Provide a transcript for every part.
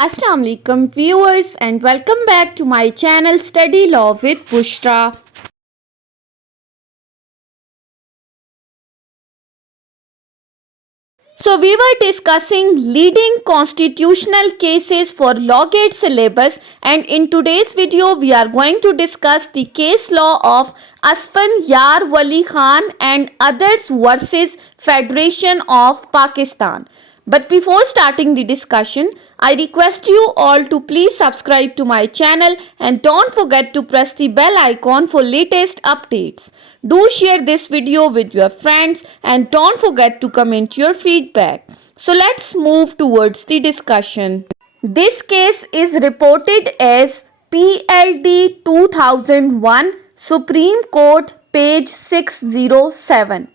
Assalamu alaikum viewers and welcome back to my channel Study Law with Bushra. So we were discussing leading constitutional cases for Law Gate syllabus, and in today's video we are going to discuss the case law of Asfan Yar Wali Khan and others versus Federation of Pakistan. But before starting the discussion, I request you all to please subscribe to my channel and don't forget to press the bell icon for latest updates. Do share this video with your friends and don't forget to comment your feedback. So let's move towards the discussion. This case is reported as PLD 2001 Supreme Court page 607.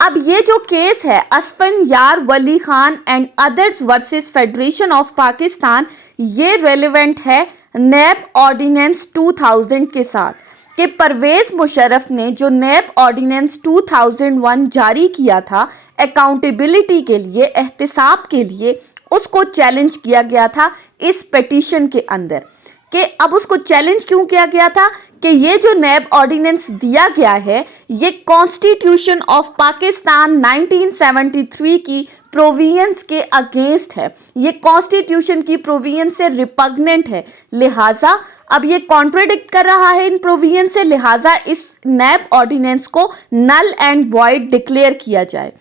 अब ये जो case है Asfandyar Wali Khan and others versus federation of Pakistan, ये relevant है नैब ordinance 2000 के साथ कि परवेज़ मुशर्रफ ने जो नैब ऑर्डिनेंस 2001 जारी किया था अकाउंटेबिलिटी के लिए, एहतिसाब के लिए, उसको चैलेंज किया गया था इस पिटीशन के अंदर। कि अब उसको चैलेंज क्यों किया गया था कि ये जो नैब ऑर्डिनेंस दिया गया है ये कॉन्स्टिट्यूशन ऑफ पाकिस्तान 1973 की प्रोविजंस के अगेंस्ट है, ये कॉन्स्टिट्यूशन की प्रोविजन से रिपग्नेंट है, लिहाजा अब ये कॉन्ट्रडिक्ट कर रहा है इन प्रोविजन से, लिहाजा इस नैब ऑर्डिनेंस को नल एंड वॉइड डिक्लेयर किया जाए।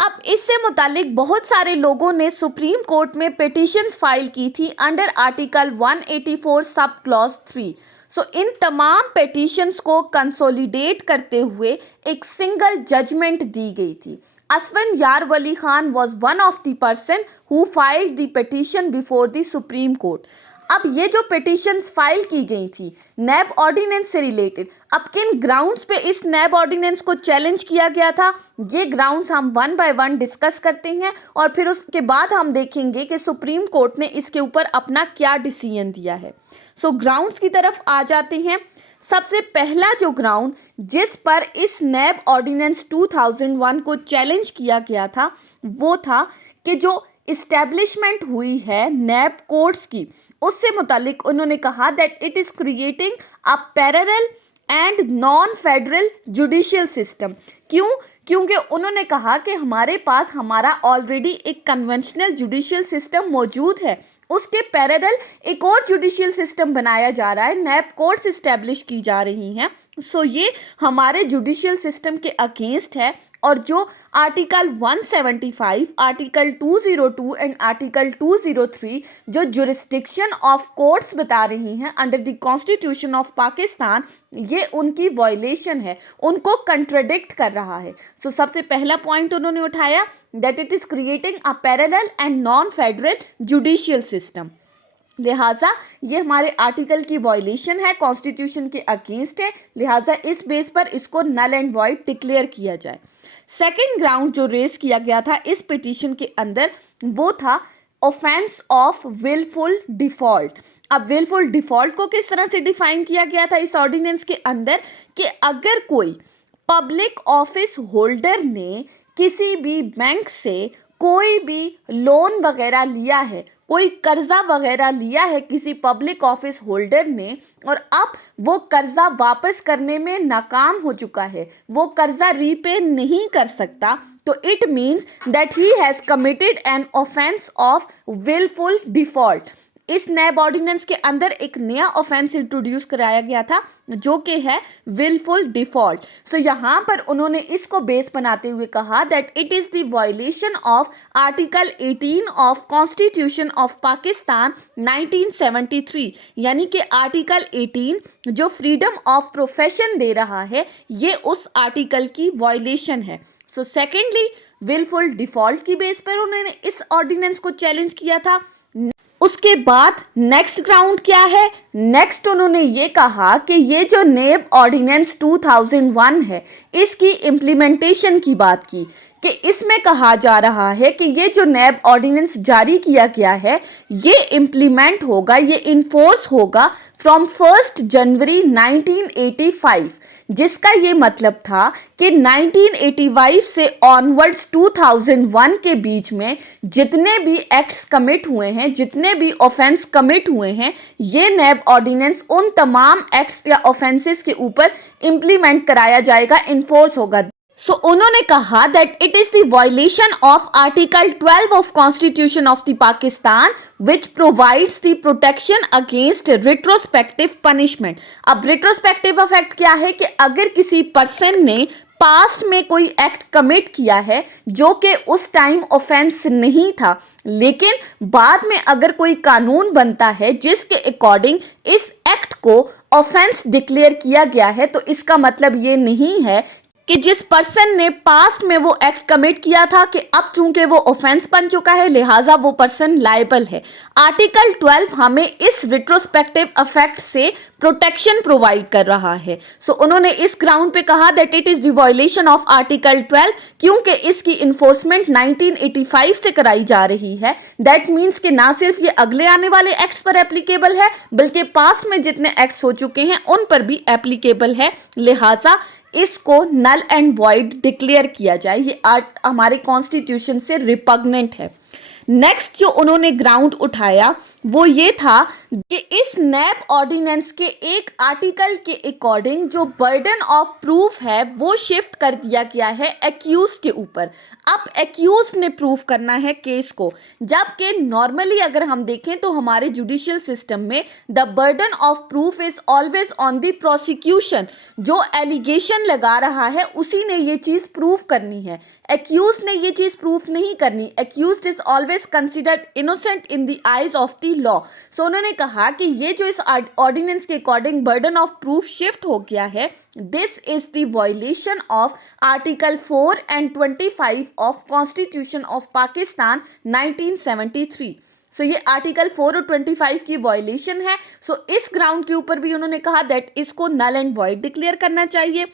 अब इससे मुतालिक बहुत सारे लोगों ने सुप्रीम कोर्ट में पिटीशंस फाइल की थी अंडर आर्टिकल 184 सब क्लॉज 3। सो इन तमाम पिटीशंस को कंसोलिडेट करते हुए एक सिंगल जजमेंट दी गई थी। Asfandyar Wali Khan was one of the person who filed the petition before the supreme court. अब ये जो पिटीशंस फाइल की गई थी नैब ऑर्डिनेंस से रिलेटेड, अब किन ग्राउंड्स पे इस नैब ऑर्डिनेंस को चैलेंज किया गया था, ये ग्राउंड्स हम वन बाय वन डिस्कस करते हैं और फिर उसके बाद हम देखेंगे कि सुप्रीम कोर्ट ने इसके ऊपर अपना क्या डिसीजन दिया है। सो ग्राउंड्स की तरफ आ जाते हैं। सबसे पहला जो ग्राउंड जिस पर इस नैब ऑर्डिनेंस 2001 को चैलेंज किया गया था वो था कि जो इस्टेब्लिशमेंट हुई है नैब कोर्ट्स की, उससे मुतालिक उन्होंने कहा that it is creating a parallel and non federal judicial system. क्योंकि उन्होंने कहा कि हमारे पास हमारा ऑलरेडी एक कन्वेंशनल जुडिशियल सिस्टम मौजूद है, उसके पैरेलल एक और जुडिशियल सिस्टम बनाया जा रहा है, नैब कोर्ट्स इस्टेब्लिश की जा रही हैं। सो ये हमारे जुडिशियल सिस्टम के अगेंस्ट है और जो आर्टिकल 175, आर्टिकल 202 एंड आर्टिकल 203 जो जुरिस्डिक्शन ऑफ कोर्ट्स बता रही हैं under the constitution of Pakistan, ये उनकी वायलेशन है, उनको कंट्राडिक्ट कर रहा है। सो सबसे पहला पॉइंट उन्होंने उठाया that it is creating a parallel and non federal judicial system, लिहाजा ये हमारे आर्टिकल की वायलेशन है, कॉन्स्टिट्यूशन के अगेंस्ट है, लिहाजा इस बेस पर इसको नल एंड वॉइड डिक्लेयर किया जाए। सेकेंड ग्राउंड जो रेज किया गया था इस पिटीशन के अंदर वो था ऑफेंस ऑफ विलफुल डिफॉल्ट। अब विलफुल डिफॉल्ट को किस तरह से डिफाइन किया गया था इस ऑर्डिनेंस के अंदर कि अगर कोई पब्लिक ऑफिस होल्डर ने किसी भी बैंक से कोई भी लोन वगैरह लिया है, कोई कर्जा वगैरह लिया है किसी पब्लिक ऑफिस होल्डर ने और अब वो कर्जा वापस करने में नाकाम हो चुका है, वो कर्जा रीपे नहीं कर सकता, तो it means that he has committed an offence of wilful default. इस नैब ऑर्डिनेंस के अंदर एक नया ऑफेंस इंट्रोड्यूस कराया गया था जो कि है विलफुल डिफॉल्ट। सो यहाँ पर उन्होंने इसको बेस बनाते हुए कहा that it is the violation of article 18 of constitution of Pakistan 1973, यानी कि आर्टिकल 18 जो फ्रीडम ऑफ प्रोफेशन दे रहा है ये उस आर्टिकल की वायलेशन है। सो सेकेंडली विलफुल डिफॉल्ट की बेस पर उन्होंने इस ऑर्डिनेंस को चैलेंज किया था। उसके बाद नेक्स्ट ग्राउंड क्या है, नेक्स्ट उन्होंने ये कहा कि ये जो नैब ऑर्डिनेंस 2001 है इसकी इम्प्लीमेंटेशन की बात की कि इसमें कहा जा रहा है कि ये जो नैब ऑर्डिनेंस जारी किया गया है ये इम्प्लीमेंट होगा, ये इन्फोर्स होगा फ्रॉम 1 जनवरी 1985, जिसका ये मतलब था कि 1985 से ऑनवर्ड्स 2001 के बीच में जितने भी एक्ट्स कमिट हुए हैं, जितने भी ऑफेंस कमिट हुए हैं, ये नैब ऑर्डिनेंस उन तमाम एक्ट्स या ऑफेंसेस के ऊपर इंप्लीमेंट कराया जाएगा, इन्फोर्स होगा। सो उन्होंने कहा that it is the violation of article 12 of constitution of the Pakistan which provides the protection against retrospective punishment. अब रिट्रोस्पेक्टिव इफेक्ट क्या है कि अगर किसी पर्सन ने पास्ट में कोई एक्ट कमिट किया है जो कि उस टाइम ऑफेंस नहीं था, लेकिन बाद में अगर कोई कानून बनता है जिसके अकॉर्डिंग इस एक्ट को ऑफेंस डिक्लेयर किया गया है, तो इसका मतलब ये नहीं है कि जिस पर्सन ने पास्ट में वो एक्ट कमिट किया था कि अब चूंकि वो ऑफेंस बन चुका है लिहाजा वो पर्सन लायबल है। आर्टिकल 12 हमें इस रिट्रोस्पेक्टिव इफेक्ट से प्रोटेक्शन प्रोवाइड कर रहा है। सो उन्होंने इस ग्राउंड पे कहा that it is the violation of article 12 क्योंकि इसकी इन्फोर्समेंट 1985 से कराई जा रही है। दैट मीन्स कि ना सिर्फ ये अगले आने वाले एक्ट्स पर एप्लीकेबल है बल्कि पास्ट में जितने एक्ट्स हो चुके हैं उन पर भी एप्लीकेबल है, लिहाजा इसको नल एंड वॉइड डिक्लेयर किया जाए। ये हमारे कॉन्स्टिट्यूशन से रिपग्नेंट है। नेक्स्ट जो उन्होंने ग्राउंड उठाया वो ये था कि इस नैब ऑर्डिनेंस के एक आर्टिकल के अकॉर्डिंग जो बर्डन ऑफ प्रूफ है वो शिफ्ट कर दिया गया है एक्यूज के ऊपर। अब एक्यूज ने प्रूफ करना है केस को, जबकि नॉर्मली अगर हम देखें तो हमारे जुडिशियल सिस्टम में the burden of proof is always on the prosecution. जो एलिगेशन लगा रहा है उसी ने ये चीज प्रूफ करनी है, एक्यूज ने ये चीज प्रूफ नहीं करनी। Accused is always considered innocent in the eyes of the law. So उन्होंने कहा कि ये जो इस ऑर्डिनेंस के according burden of proof shift हो गया है, this is the violation of article 4 and 25 of constitution of Pakistan 1973। So ये आर्टिकल 4 और 25 की वायलेशन है। सो इस ग्राउंड के ऊपर भी उन्होंने कहा दैट इसको नल एंड वॉइड डिक्लेयर करना चाहिए।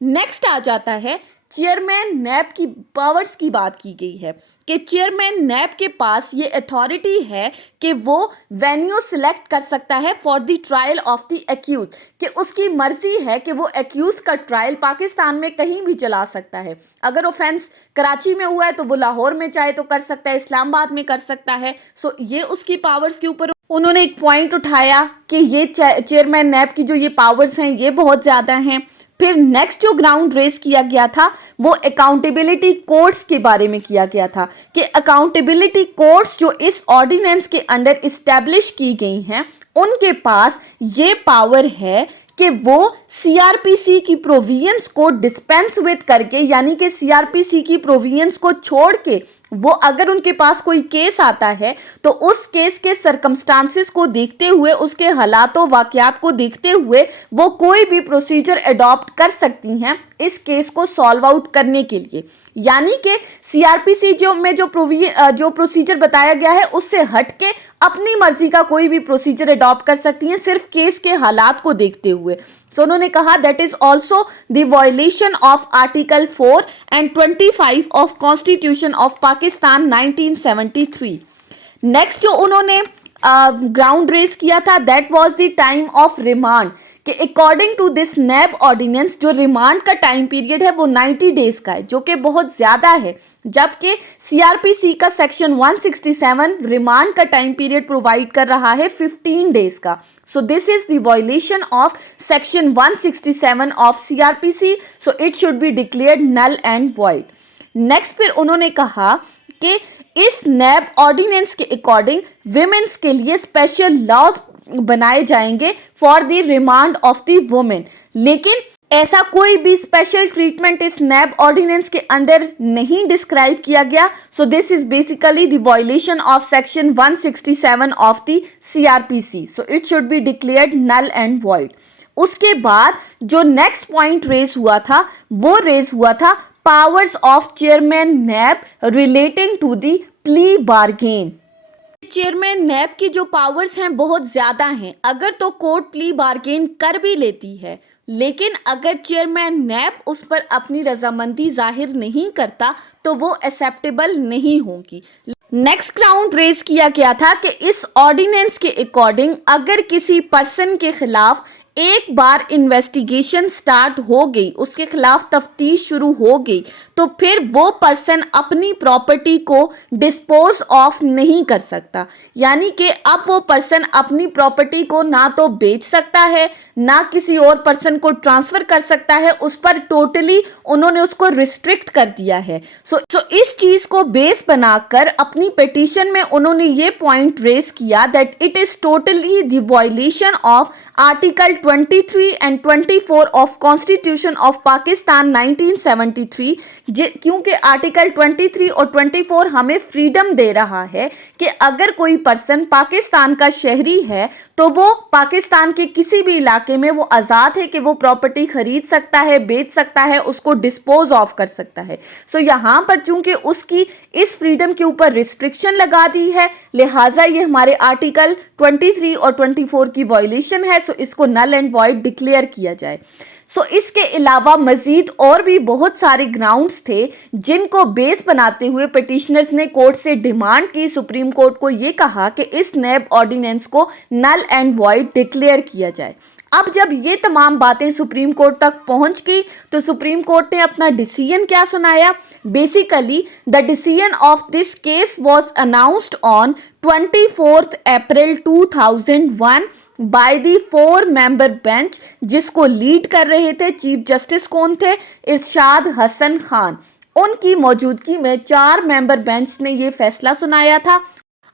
नेक्स्ट आ जाता है चेयरमैन नैब की पावर्स की बात की गई है कि चेयरमैन नैब के पास ये अथॉरिटी है कि वो वेन्यू सिलेक्ट कर सकता है for the trial of the accused, कि उसकी मर्जी है कि वो एक्यूज का ट्रायल पाकिस्तान में कहीं भी चला सकता है। अगर ऑफेंस कराची में हुआ है तो वो लाहौर में चाहे तो कर सकता है, इस्लामाबाद में कर सकता है। सो ये उसकी पावर्स के ऊपर उन्होंने एक पॉइंट उठाया कि ये चेयरमैन नैब की जो ये पावर्स हैं ये बहुत ज़्यादा हैं। फिर नेक्स्ट जो ग्राउंड रेस किया गया था वो अकाउंटेबिलिटी कोर्ट्स के बारे में किया गया था कि अकाउंटेबिलिटी कोर्ट्स जो इस ऑर्डिनेंस के अंडर इस्टेब्लिश की गई हैं उनके पास ये पावर है कि वो सीआरपीसी की प्रोविजंस को डिस्पेंस विद करके, यानी कि सीआरपीसी की प्रोविजंस को छोड़ के वो अगर उनके पास कोई केस आता है तो उस केस के सर्कमस्टांसेस को देखते हुए, उसके हालातों वाकयात को देखते हुए वो कोई भी प्रोसीजर अडॉप्ट कर सकती हैं इस केस को सॉल्व आउट करने के लिए। यानी कि सीआरपीसी जो प्रोसीजर बताया गया है उससे हटके अपनी मर्जी का कोई भी प्रोसीजर अडॉप्ट कर सकती हैं सिर्फ केस के हालात को देखते हुए। सो उन्होंने कहा that is also the violation of article 4 and 25 of constitution of Pakistan 1973। Next जो उन्होंने ग्राउंड रेस किया था that was the time of remand, कि according to this NAB ordinance जो रिमांड का टाइम पीरियड है वो 90 डेज का है, जो कि बहुत ज़्यादा है, जबकि सीआरपीसी का सेक्शन 167 रिमांड का टाइम पीरियड प्रोवाइड कर रहा है 15 डेज का। So this is the violation of section 167 of CrPC, so it should be declared null and void. Next फिर उन्होंने कहा कि इस नैब ऑर्डिनेंस के अकॉर्डिंग विमेन्स के लिए स्पेशल लॉज बनाए जाएंगे for the remand of the women, लेकिन ऐसा कोई भी स्पेशल ट्रीटमेंट इस नैब ऑर्डिनेंस के अंदर नहीं डिस्क्राइब किया गया। So this is basically the violation of section 167 of the CrPC, so it should be declared null and void. उसके बाद जो नेक्स्ट पॉइंट रेज हुआ था वो रेज हुआ था powers of chairman NAB relating to the plea bargain. Chairman NAB की जो पावर्स हैं बहुत ज़्यादा हैं। अगर तो कोर्ट प्ली बार्गेन कर भी लेती है, लेकिन अगर चेयरमैन नैब उस पर अपनी रजामंदी जाहिर नहीं करता तो वो एक्सेप्टेबल नहीं होगी। नेक्स्ट ग्राउंड रेज किया गया था कि इस ऑर्डिनेंस के अकॉर्डिंग अगर किसी पर्सन के खिलाफ एक बार इन्वेस्टिगेशन स्टार्ट हो गई, उसके खिलाफ तफ्तीश शुरू हो गई, तो फिर वो पर्सन अपनी प्रॉपर्टी को डिस्पोज ऑफ नहीं कर सकता। यानी कि अब वो पर्सन अपनी प्रॉपर्टी को ना तो बेच सकता है, ना किसी और पर्सन को ट्रांसफर कर सकता है, उस पर टोटली उन्होंने उसको रिस्ट्रिक्ट कर दिया है। सो इस चीज को बेस बनाकर अपनी पिटीशन में उन्होंने ये पॉइंट रेस किया that it is totally the violation of article 23 and 24 of constitution of Pakistan 1973, क्योंकि आर्टिकल 23 और 24 हमें फ्रीडम दे रहा है कि अगर कोई पर्सन पाकिस्तान का शहरी है तो वो पाकिस्तान के किसी भी इलाके में वो आज़ाद है कि वो प्रॉपर्टी खरीद सकता है, बेच सकता है, उसको डिस्पोज ऑफ कर सकता है। सो यहाँ पर चूंकि उसकी इस फ्रीडम के ऊपर रिस्ट्रिक्शन लगा दी है, लिहाजा ये हमारे आर्टिकल 23 और 24 की वायलेशन है। सो इसको नल एंड वॉइड डिक्लेयर किया जाए। सो इसके अलावा मजीद और भी बहुत सारे ग्राउंड्स थे जिनको बेस बनाते हुए पिटिशनर्स ने कोर्ट से डिमांड की, सुप्रीम कोर्ट को ये कहा कि इस नैब ऑर्डिनेंस को नल एंड वॉइड डिक्लेयर किया जाए। अब जब ये तमाम बातें सुप्रीम कोर्ट तक पहुंच गई तो सुप्रीम कोर्ट ने अपना डिसीजन क्या सुनाया। Basically the decision of this case was announced on 24 April 2001 by the 4 member bench, जिसको लीड कर रहे थे चीफ जस्टिस कौन थे, इरशाद हसन खान। उनकी मौजूदगी में 4 मेंबर बेंच ने ये फैसला सुनाया था।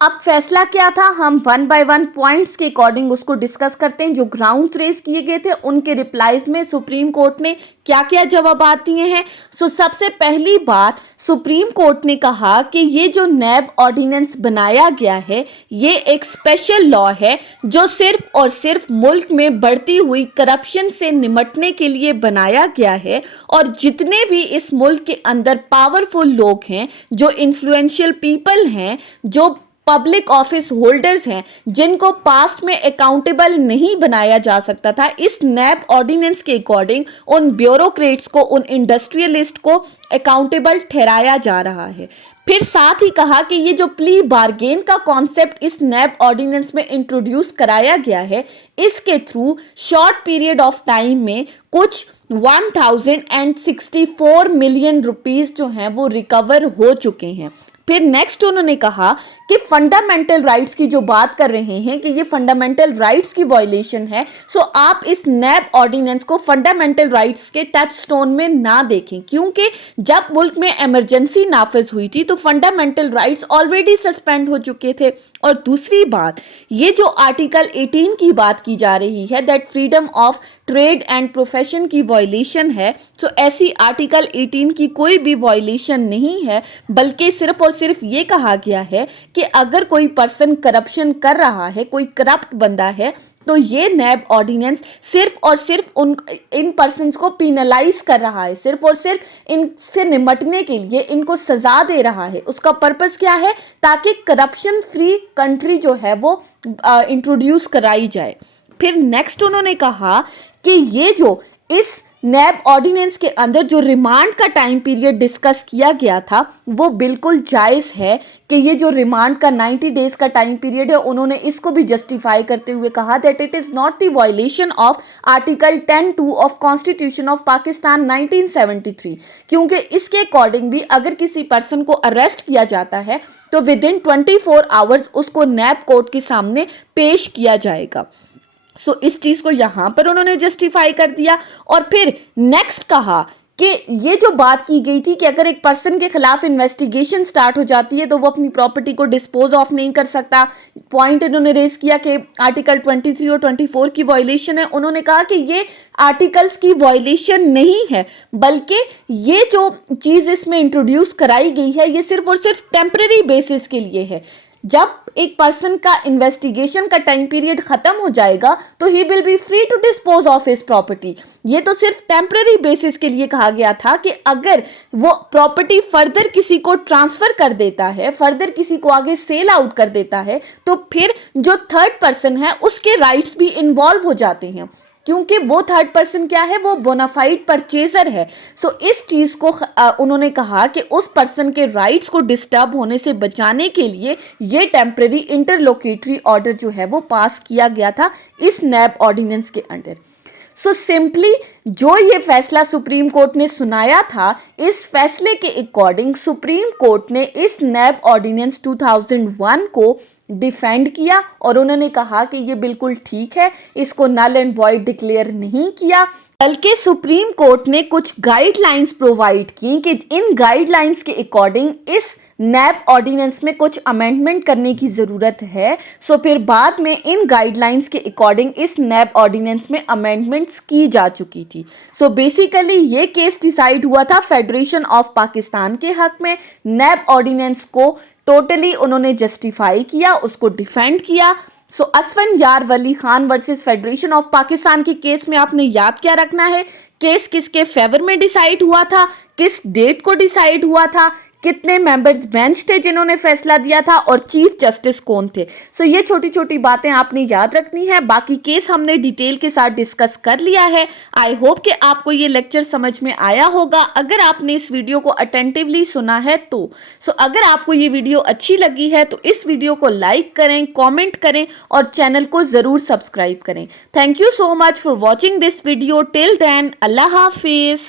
अब फैसला क्या था, हम वन बाय वन पॉइंट्स के अकॉर्डिंग उसको डिस्कस करते हैं। जो ग्राउंड्स रेज किए गए थे उनके रिप्लाईज में सुप्रीम कोर्ट ने क्या क्या जवाब दिए हैं। सो सबसे पहली बात, सुप्रीम कोर्ट ने कहा कि ये जो नैब ऑर्डिनेंस बनाया गया है ये एक स्पेशल लॉ है जो सिर्फ और सिर्फ मुल्क में बढ़ती हुई करप्शन से निमटने के लिए बनाया गया है। और जितने भी इस मुल्क के अंदर पावरफुल लोग हैं, जो इन्फ्लुएंशियल पीपल हैं, जो पब्लिक ऑफिस होल्डर्स हैं, जिनको पास्ट में अकाउंटेबल नहीं बनाया जा सकता था, इस नैब ऑर्डिनेंस के अकॉर्डिंग उन ब्यूरोक्रेट्स को, उन इंडस्ट्रियलिस्ट को अकाउंटेबल ठहराया जा रहा है। फिर साथ ही कहा कि ये जो प्ली बार्गेन का कॉन्सेप्ट इस नैब ऑर्डिनेंस में इंट्रोड्यूस कराया गया है, इसके through short period of time में कुछ 1064 मिलियन रुपीस जो हैं वो रिकवर हो चुके हैं। फिर नेक्स्ट उन्होंने कहा कि फंडामेंटल राइट्स की जो बात कर रहे हैं कि ये फंडामेंटल राइट्स की वायलेशन है, सो आप इस नैब ऑर्डिनेंस को फंडामेंटल राइट्स के टच स्टोन में ना देखें, क्योंकि जब मुल्क में इमरजेंसी नाफिज हुई थी तो फंडामेंटल राइट्स ऑलरेडी सस्पेंड हो चुके थे। और दूसरी बात, ये जो आर्टिकल 18 की बात की जा रही है that freedom of trade and profession की वायलेशन है, सो ऐसी आर्टिकल 18 की कोई भी वायलेशन नहीं है, बल्कि सिर्फ और सिर्फ ये कहा गया है कि अगर कोई पर्सन करप्शन कर रहा है, कोई करप्ट बंदा है, तो ये नैब ऑर्डिनेंस सिर्फ और सिर्फ इन पर्सन्स को पिनलाइज कर रहा है, सिर्फ और सिर्फ इनसे निमटने के लिए इनको सजा दे रहा है। उसका पर्पस क्या है, ताकि करप्शन फ्री कंट्री जो है वो इंट्रोड्यूस कराई जाए। फिर नेक्स्ट उन्होंने कहा कि ये जो इस नैब ऑर्डिनेंस के अंदर जो रिमांड का टाइम पीरियड डिस्कस किया गया था वो बिल्कुल जायज़ है कि ये जो रिमांड का 90 डेज का टाइम पीरियड है, उन्होंने इसको भी जस्टिफाई करते हुए कहा that it is not the violation of article 10(2) of constitution of Pakistan 1973, क्योंकि इसके अकॉर्डिंग भी अगर किसी पर्सन को अरेस्ट किया जाता है तो विद इन 24 आवर्स उसको नैब कोर्ट के सामने पेश किया जाएगा। सो इस चीज को यहां पर उन्होंने जस्टिफाई कर दिया। और फिर नेक्स्ट कहा कि ये जो बात की गई थी कि अगर एक पर्सन के खिलाफ इन्वेस्टिगेशन स्टार्ट हो जाती है तो वो अपनी प्रॉपर्टी को डिस्पोज ऑफ नहीं कर सकता। पॉइंट इन्होंने रेज किया कि आर्टिकल 23 और 24 की वायलेशन है। उन्होंने कहा कि ये आर्टिकल्स की वायलेशन नहीं है, बल्कि ये जो चीज़ इसमें इंट्रोड्यूस कराई गई है ये सिर्फ और सिर्फ टेम्पररी बेसिस के लिए है। जब एक पर्सन का इन्वेस्टिगेशन का टाइम पीरियड खत्म हो जाएगा तो he will be free to dispose of his property. ये तो सिर्फ टेम्पररी बेसिस के लिए कहा गया था कि अगर वो प्रॉपर्टी फर्दर किसी को ट्रांसफर कर देता है, फर्दर किसी को आगे सेल आउट कर देता है, तो फिर जो थर्ड पर्सन है उसके राइट्स भी इन्वॉल्व हो जाते हैं। क्योंकि वो थर्ड पर्सन क्या है, वो बोनाफाइड परचेजर है। सो इस चीज को उन्होंने कहा कि उस पर्सन के राइट्स को डिस्टर्ब होने से बचाने के लिए ये टेम्पररी इंटरलोकेटरी ऑर्डर जो है वो पास किया गया था इस नैब ऑर्डिनेंस के अंडर। सो सिंपली जो ये फैसला सुप्रीम कोर्ट ने सुनाया था, इस फैसले के अकॉर्डिंग सुप्रीम कोर्ट ने इस नैब ऑर्डिनेंस 2001 को डिफेंड किया और उन्होंने कहा कि ये बिल्कुल ठीक है, इसको नल एंड वॉइड डिक्लेयर नहीं किया, बल्कि सुप्रीम कोर्ट ने कुछ गाइडलाइंस प्रोवाइड की कि इन गाइडलाइंस के अकॉर्डिंग इस नैब ऑर्डिनेंस में कुछ अमेंडमेंट करने की ज़रूरत है। सो फिर बाद में इन गाइडलाइंस के अकॉर्डिंग इस नैब ऑर्डिनेंस में अमेंडमेंट्स की जा चुकी थी। सो बेसिकली ये केस डिसाइड हुआ था फेडरेशन ऑफ पाकिस्तान के हक में। नैब ऑर्डिनेंस को टोटली उन्होंने जस्टिफाई किया, उसको डिफेंड किया। So Asfandyar Wali Khan versus federation of Pakistan के केस में आपने याद क्या रखना है, केस किसके फेवर में डिसाइड हुआ था, किस डेट को डिसाइड हुआ था, कितने मेंबर्स बेंच थे जिन्होंने फैसला दिया था और चीफ जस्टिस कौन थे। सो ये छोटी छोटी बातें आपने याद रखनी है। बाकी केस हमने डिटेल के साथ डिस्कस कर लिया है। आई होप कि आपको ये लेक्चर समझ में आया होगा अगर आपने इस वीडियो को अटेंटिवली सुना है तो। सो अगर आपको ये वीडियो अच्छी लगी है तो इस वीडियो को लाइक करें, कॉमेंट करें और चैनल को ज़रूर सब्सक्राइब करें। Thank you so much for watching this video. Till then, अल्लाह हाफिज़।